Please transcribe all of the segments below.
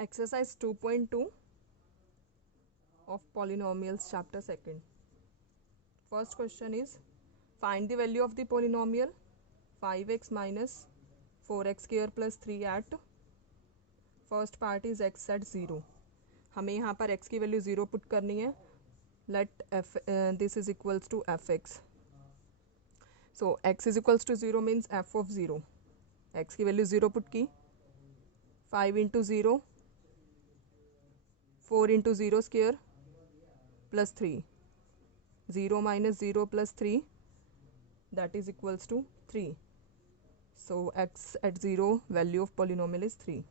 Exercise 2.2 of polynomials chapter 2nd. First question is find the value of the polynomial 5x minus 4x square plus 3 at first part is x at 0. हमें यहाँ पर x की value 0 put करनी है. Let f this is equals to fx. So x is equals to 0 means f of 0. x की value 0 put की. 5 into 0 4 into 0 square plus 3. 0 minus 0 plus 3, that is equals to 3. So x at 0 value of polynomial is 3.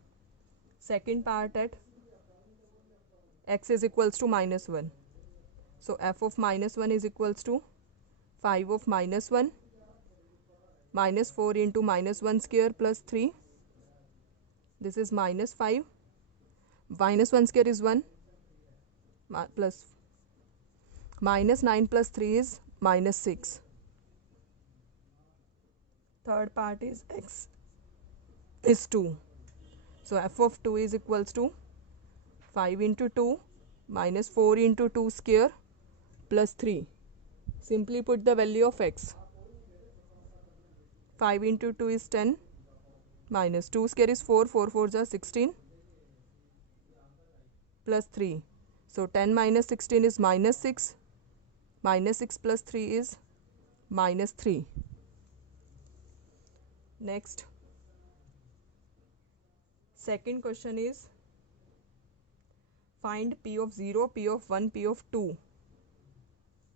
Second part at x is equals to minus 1. So f of minus 1 is equals to 5 of minus 1 minus 4 into minus 1 square plus 3. This is minus 5. Minus 1 square is 1 plus minus 9 plus 3 is minus 6. Third part is x is 2. So f of 2 is equals to 5 into 2 minus 4 into 2 square plus 3. Simply put the value of x. 5 into 2 is 10 minus 2 square is 4. 4 4s are 16 plus 3. So 10 minus 16 is minus 6. Minus 6 plus 3 is minus 3. Next. Second question is find p of 0, p of 1, p of 2.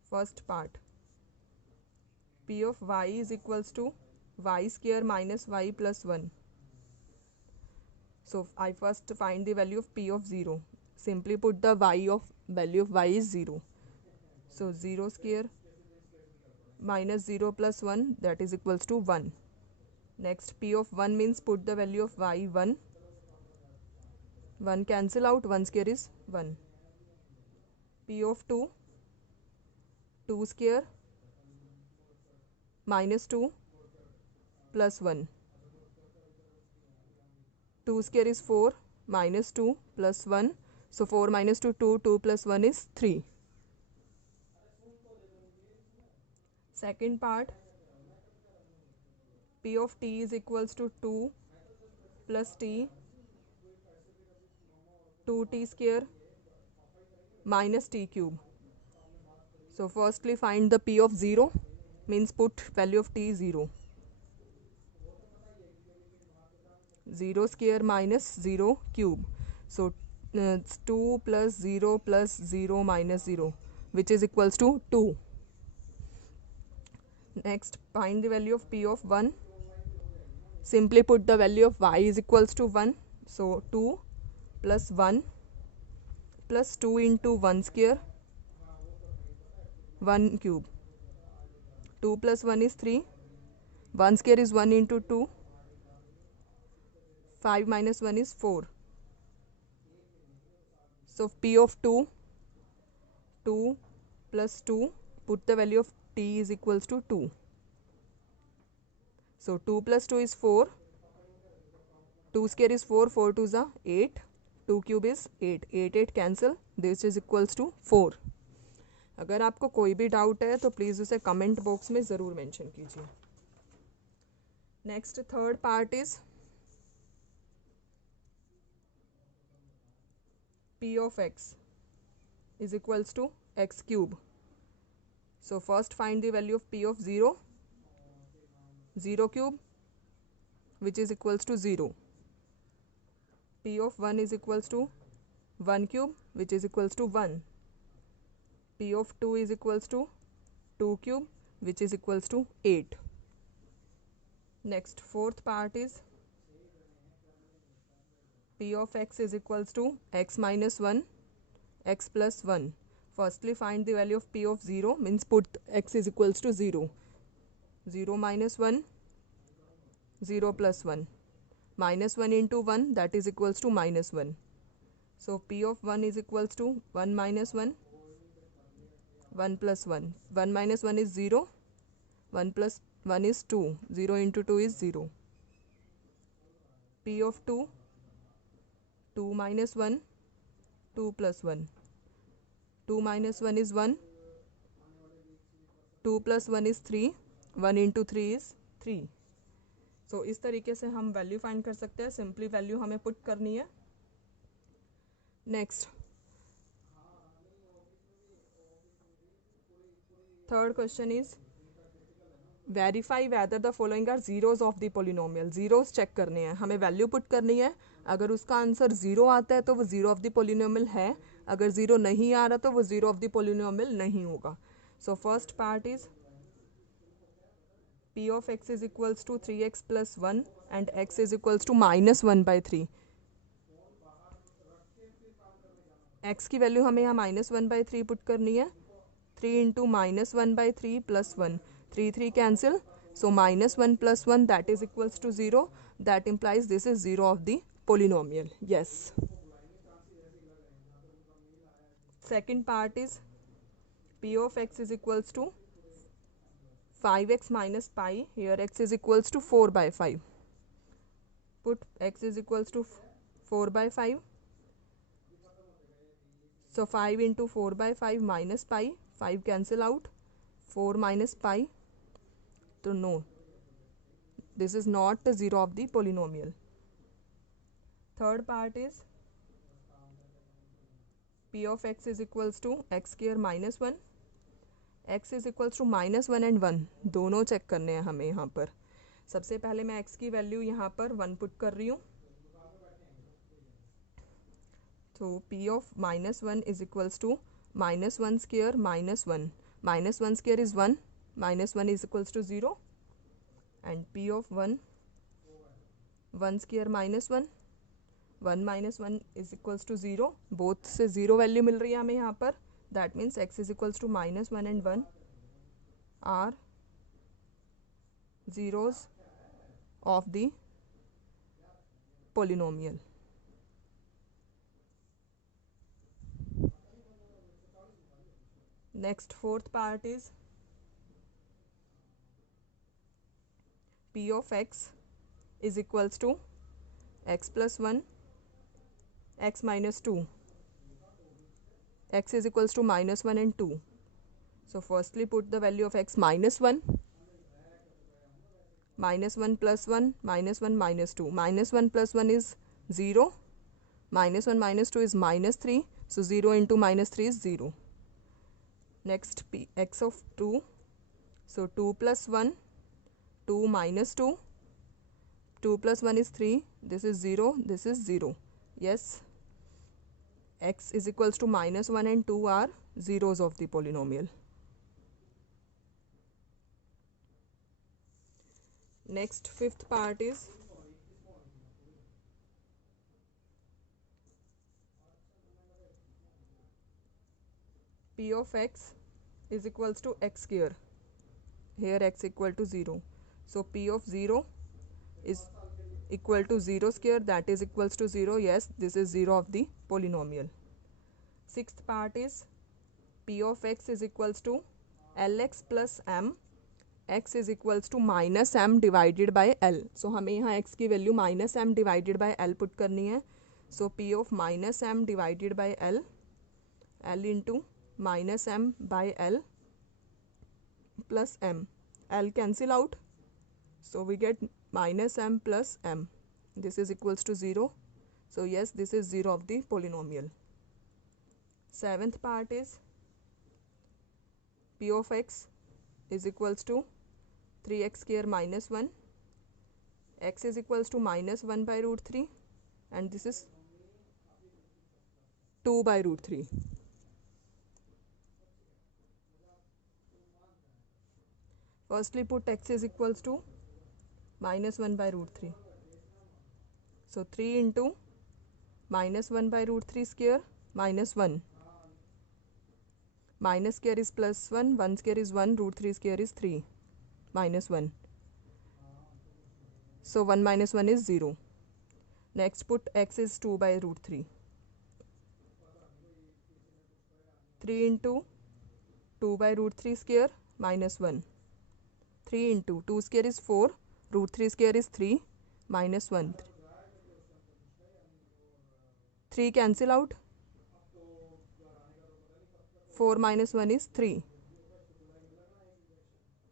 First part. P of y is equals to y square minus y plus 1. So I first find the value of p of 0. Simply put the value of y is 0. So 0 square minus 0 plus 1, that is equals to 1. Next, p of 1 means put the value of y 1. 1 cancel out, 1 square is 1. P of 2, 2 square minus 2 plus 1. 2 square is 4 minus 2 plus 1. So 4 minus 2, 2, 2 plus 1 is 3. Second part, p of t is equals to 2 plus t 2t square minus t cube. So firstly find the p of 0 means put value of t 0. 0 square minus 0 cube. So it's 2 plus 0 plus 0 minus 0, which is equals to 2. Next, find the value of p of 1. Simply put the value of y is equals to 1. So 2 plus 1 plus 2 into 1 square 1 cube. 2 plus 1 is 3. 1 square is 1 into 2. 5 minus 1 is 4. So p of 2, 2 plus 2, put the value of t is equals to 2. So 2 plus 2 is 4. 2 square is 4. 4 2s are 8. 2 cube is 8. 8 8 cancel. This is equals to 4. अगर आपको कोई भी doubt है तो please उसे comment box में ज़रूर mention कीजिए. Next third part is p of x is equals to x cube. So first find the value of p of 0. 0 cube, which is equals to 0. P of 1 is equals to 1 cube, which is equals to 1. P of 2 is equals to 2 cube, which is equals to 8. Next, fourth part is p of x is equals to x minus 1, x plus 1. Firstly find the value of p of 0 means put x is equals to 0. 0 minus 1, 0 plus 1. Minus 1 into 1, that is equals to minus 1. So p of 1 is equals to 1 minus 1, 1 plus 1. 1 minus 1 is 0. 1 plus 1 is 2. 0 into 2 is 0. P of 2, 2 minus 1, 2 plus 1. 2 minus 1 is 1. 2 plus 1 is 3. 1 into 3 is 3. सो इस तरीके से हम value find कर सकते हैं. Simply value हमें put करनी है. Next third question is verify whether the following are zeros of the polynomial. Zeros check करने हैं, हमें वैल्यू पुट करनी है. अगर उसका आंसर जीरो आता है तो वो जीरो ऑफ द पोलिनोमियल है. अगर जीरो नहीं आ रहा तो वो जीरो ऑफ द पोलिनोमियल नहीं होगा. So first part is p of x is equals to 3x plus 1 and x is equals to minus 1 by 3. x की वैल्यू हमें यहाँ minus 1 by 3 पुट करनी है. 3 into minus 1 by 3 plus 1. 3 3 cancel. So minus 1 plus 1 that is equals to 0. That implies this is 0 of the polynomial. Yes. Second part is p of x is equals to 5x minus pi. Here x is equals to 4 by 5. Put x is equals to 4 by 5. So 5 into 4 by 5 minus pi. 5 cancel out. 4 minus pi. So no. This is not the 0 of the polynomial. Third part is p of x is equals to x square minus 1. x is equals to minus 1 and 1. दोनों check करने हैं हमें यहाँ पर. सबसे पहले मैं x की वैल्यू यहाँ पर 1 पुट कर रही हूँ. तो p of minus 1 is equals to minus 1 square minus 1. Minus 1 square is 1. Minus 1 is equals to 0. And p of 1 square minus 1. 1 minus 1 is equals to 0. Both से 0 वैल्यू मिल रही है हमें यहाँ पर. That means x is equals to minus 1 and 1 are zeros of the polynomial. Next fourth part is p of x is equals to x plus 1 x minus 2. X is equals to minus 1 and 2. So firstly put the value of x minus 1. Minus 1 plus 1 minus 1 minus 2. Minus 1 plus 1 is 0. Minus 1 minus 2 is minus 3. So 0 into minus 3 is 0. Next p x of 2. So 2 plus 1. 2 minus 2. 2 plus 1 is 3. This is 0. This is 0. Yes. X is equals to minus 1 and 2 are zeros of the polynomial. Next fifth part is p of x is equals to x square. Here x equal to 0. So p of 0 is equal to 0 square, that is equals to 0. Yes, this is 0 of the polynomial. Sixth part is p of x is equals to lx plus m. x is equals to minus m divided by l. So हमें यहाँ x की value minus m divided by l put करनी है. So p of minus m divided by l, l into minus m by l plus m. L cancel out. So we get minus m plus m. This is equals to 0. So yes, this is 0 of the polynomial. Seventh part is p of x is equals to 3x square minus 1. X is equals to minus 1 by root 3 and this is 2 by root 3. Firstly put x is equals to minus 1 by root 3. So 3 into minus 1 by root 3 square minus 1. Minus square is plus 1, 1 square is 1, root 3 square is 3, minus 1. So 1 minus 1 is 0. Next put x is 2 by root 3. 3 into 2 by root 3 square minus 1. 3 into 2 square is 4, root 3 square is 3, minus 1. 3 cancel out. 4 minus 1 is 3.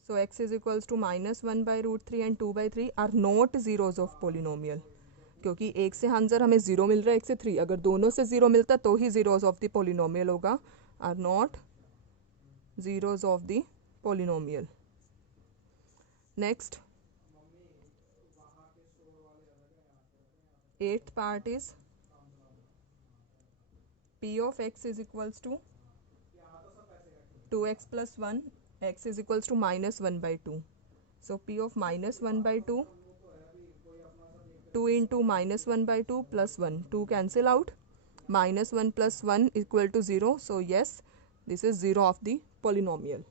So x is equals to minus 1 by root 3 and 2 by 3 are not zeros of polynomial. क्योंकि एक से answer हमें zero मिल रहा है, एक से 3. अगर दोनों से ज़ीरो मिलता तो ही zeros of the polynomial होगा. Are not zeros of the polynomial. Next, 8th part is p of x is equals to 2x plus 1, x is equals to minus 1 by 2. So p of minus 1 by 2, 2 into minus 1 by 2 plus 1, 2 cancel out. Minus 1 plus 1 equal to 0. So yes, this is 0 of the polynomial.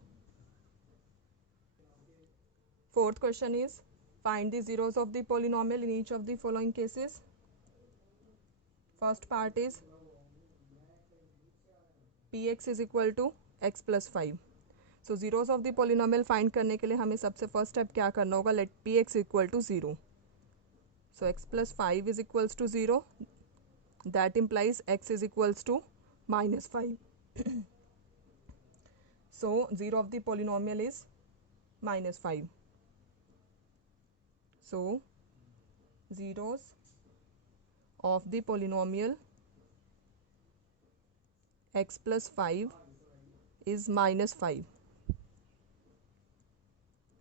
Fourth question is, find the zeros of the polynomial in each of the following cases. First part is px is equal to x plus 5. So zeros of the polynomial find करने के लिए हमें सबसे first step क्या करना होगा? Let px equal to 0. So x plus 5 is equals to 0. That implies x is equals to minus 5. So 0 of the polynomial is minus 5. So zeros of the polynomial x plus 5 is minus 5.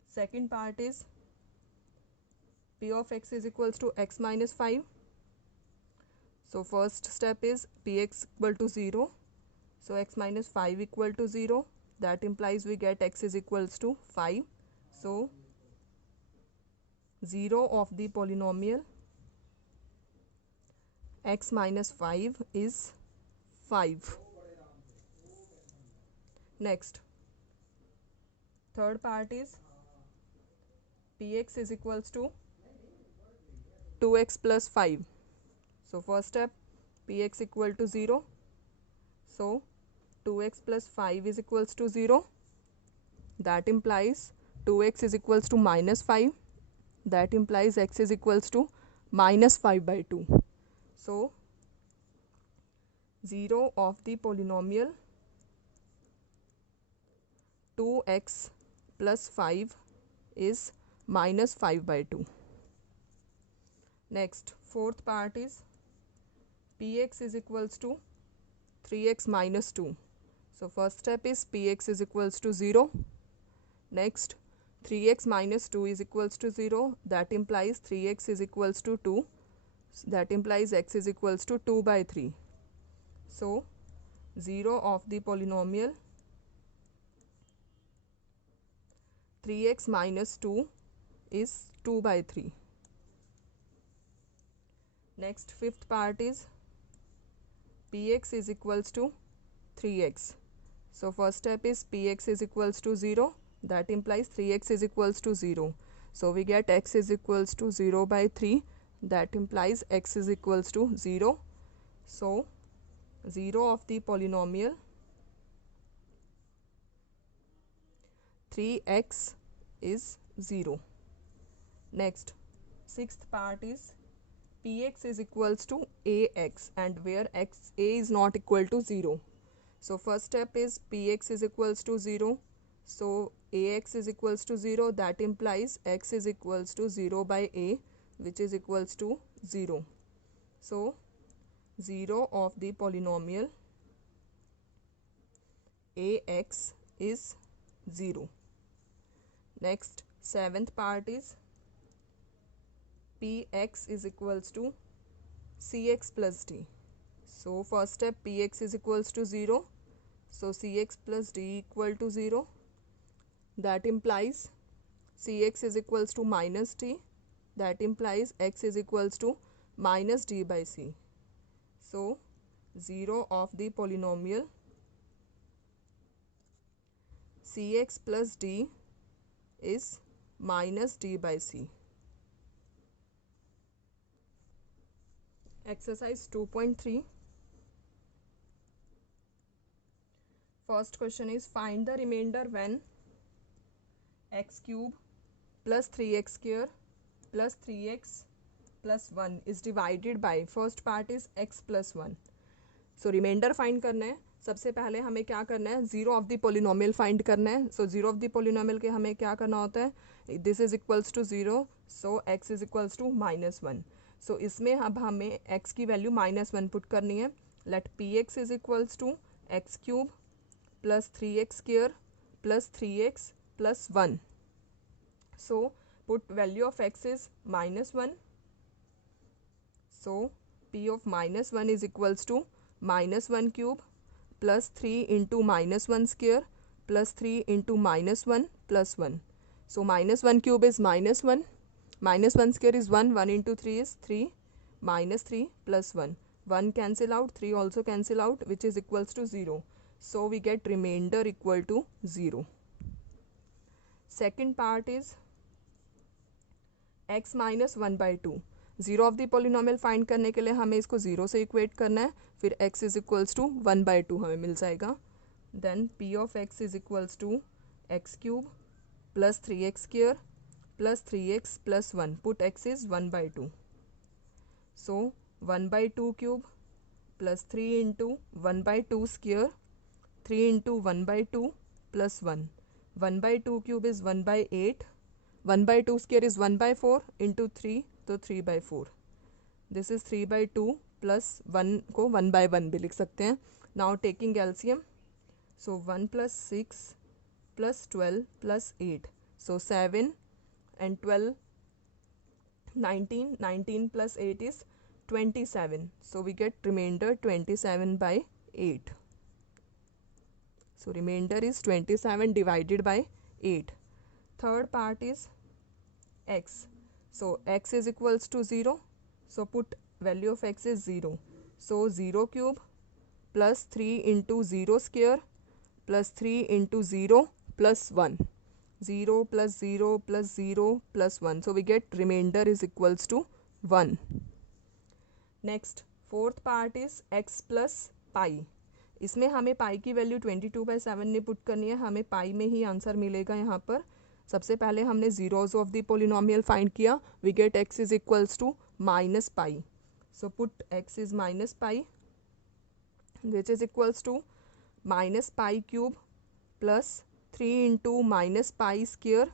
Second part is p of x is equals to x minus 5. So first step is px equal to 0. So x minus 5 equal to 0. That implies we get x is equals to 5. So 0 of the polynomial x minus 5 is 5. Next, third part is px is equals to 2x plus 5. So first step, px equal to 0. So 2x plus 5 is equals to 0. That implies 2x is equals to minus 5. That implies x is equals to minus 5 by 2. So 0 of the polynomial 2x plus 5 is minus 5 by 2. Next, fourth part is px is equals to 3x minus 2. So first step is px is equals to 0. Next, 3x minus 2 is equals to 0. That implies 3x is equals to 2. That implies x is equals to 2 by 3. So 0 of the polynomial 3x minus 2 is 2 by 3. Next, fifth part is px is equals to 3x. So first step is px is equals to 0. That implies 3x is equals to 0. So we get x is equals to 0 by 3. That implies x is equals to 0. So 0 of the polynomial 3x is 0. Next, sixth part is px is equals to ax, and where a is not equal to 0. So first step is px is equals to 0. So ax is equals to 0. That implies x is equals to 0 by a, which is equals to 0. So 0 of the polynomial ax is 0. Next, seventh part is px is equals to cx plus d. So first step px is equals to 0. So cx plus d equal to 0. That implies cx is equals to minus d. That implies x is equals to minus d by c. So 0 of the polynomial cx plus d is minus d by c. Exercise 2.3. First question is, find the remainder when x cube plus 3x square plus 3x plus 1 is divided by first part is x plus 1. So remainder find करना है. सबसे पहले हमें क्या करना है, zero of the polynomial find करना है. So zero of the polynomial के हमें क्या करना होता है, this is equals to zero, so x is equals to -1. So इसमें अब हमें एक्स की वैल्यू -1 पुट करनी है. Let p x is equals to x cube plus 3x square plus 3x plus 1. So put value of x is -1. So p of -1 is equals to -1 cube plus 3 into -1 square plus 3 into -1 plus 1. So -1 cube is -1, -1 square is 1, 1 into 3 is 3, -3 plus 1. 1 cancel out, 3 also cancel out, which is equals to 0. So we get remainder equal to 0. Second part is x minus 1/2. Zero of the polynomial find करने के लिए हमें इसको zero से equate करना है. फिर x is equals to 1/2 हमें मिल जाएगा. Then p of x is equals to x cube plus 3x square plus 3x plus 1. Put x is 1/2. So 1/2 cube plus 3 into 1/2 square 3 into 1/2 plus 1. 1/2 cube is 1/8. 1/2 square is 1/4 into 3, तो 3/4. This is 3/2 plus 1 को 1/1 भी लिख सकते हैं. Now taking LCM, so 1 plus 6 plus 12 plus 8, so 7 and 12 19, 19 plus 8 is 27. So we get remainder 27/8. So remainder is 27 divided by 8. Third part is x. So x is equals to 0. So put value of x is 0. So 0 cube plus 3 into 0 square plus 3 into 0 plus 1. 0 plus 0 plus 0 plus 1. So we get remainder is equals to 1. Next, fourth part is x plus pi. इसमें हमें पाई की value 22/7 ने put करनी है. हमें पाई में ही answer मिलेगा. यहाँ पर सबसे पहले हमने zeros of the polynomial find किया. We get x is equals to -pi. So put x is -pi which is equals to -pi cube plus 3 into -pi square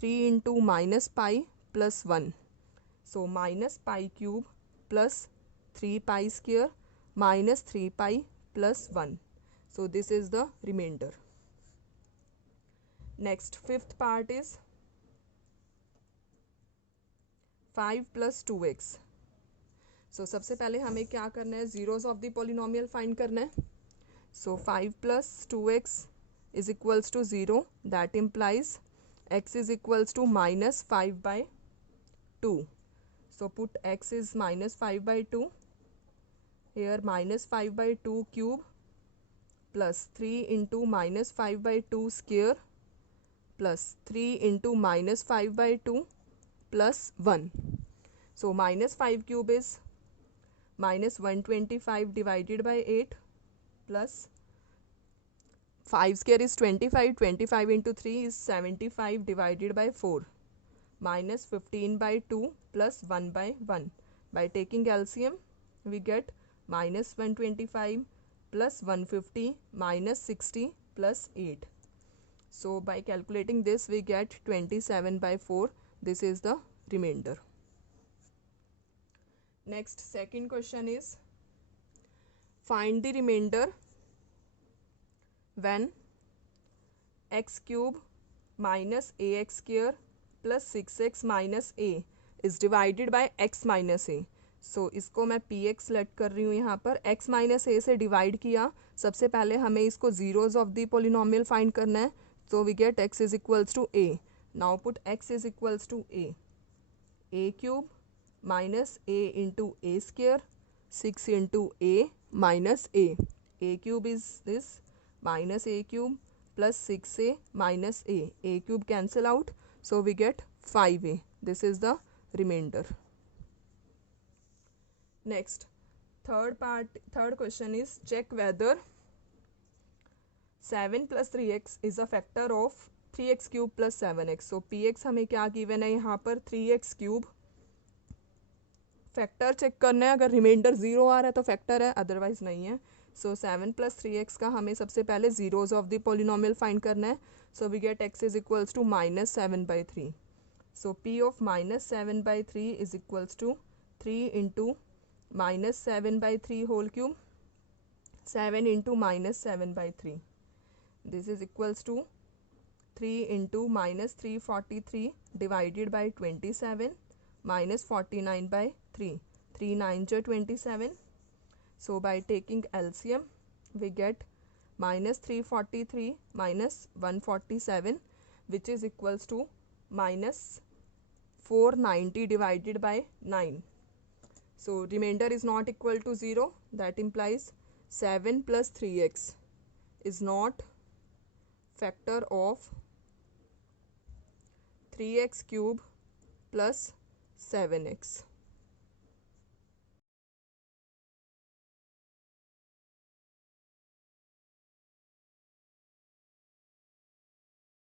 3 into -pi plus 1. So -pi cube plus 3 pi square -3 pi plus 1. So this is the remainder. Next, fifth part is 5 plus 2x. So सबसे पहले हमें क्या करना है, zeros of the polynomial find करना है. So 5 plus 2x is equals to 0. That implies x is equals to -5/2. So put x is -5/2. Here -5/2 cube plus 3 into -5/2 square plus 3 into -5/2 plus 1. So -5 cube is -125 divided by 8 plus 5 square is 25. 25 into 3 is 75 divided by 4. -15/2 plus 1/1. By taking LCM, we get -125 plus 150 minus 60 plus 8. So by calculating this, we get 27/4. This is the remainder. Next, second question is find the remainder when x cube minus ax square plus 6x minus a is divided by x minus a. सो इसको मैं P x late कर रही हूँ. यहाँ पर x minus ए से divide किया. सबसे पहले हमें इसको zeros of the polynomial find करना है. So we get x is equals to a. Now put x is equals to a cube minus a into a square 6 into a minus a cube is this minus a cube plus 6a minus a cube cancel out. So we get 5a. This is the remainder. Next, third question is check whether 7 plus 3x is a factor of 3x cube plus 7x. So px हमें क्या given है यहाँ पर 3x cube factor check करना है, अगर reminder 0 आ रहा है तो फैक्टर है, अदरवाइज नहीं है। सो 7 + 3x का हमें सबसे पहले zeros of the polynomial find करना है। So we get x is equals to -7/3. So p of -7/3 is equals to 3 into -7/3 whole cube, 7 into -7/3. This is equals to 3 into -343 divided by 27 minus 49/3. 3 9 are 27. So by taking LCM, we get -343 minus 147, which is equals to -490 divided by 9. So remainder is not equal to 0. That implies 7 plus 3x is not factor of 3x cube plus 7x.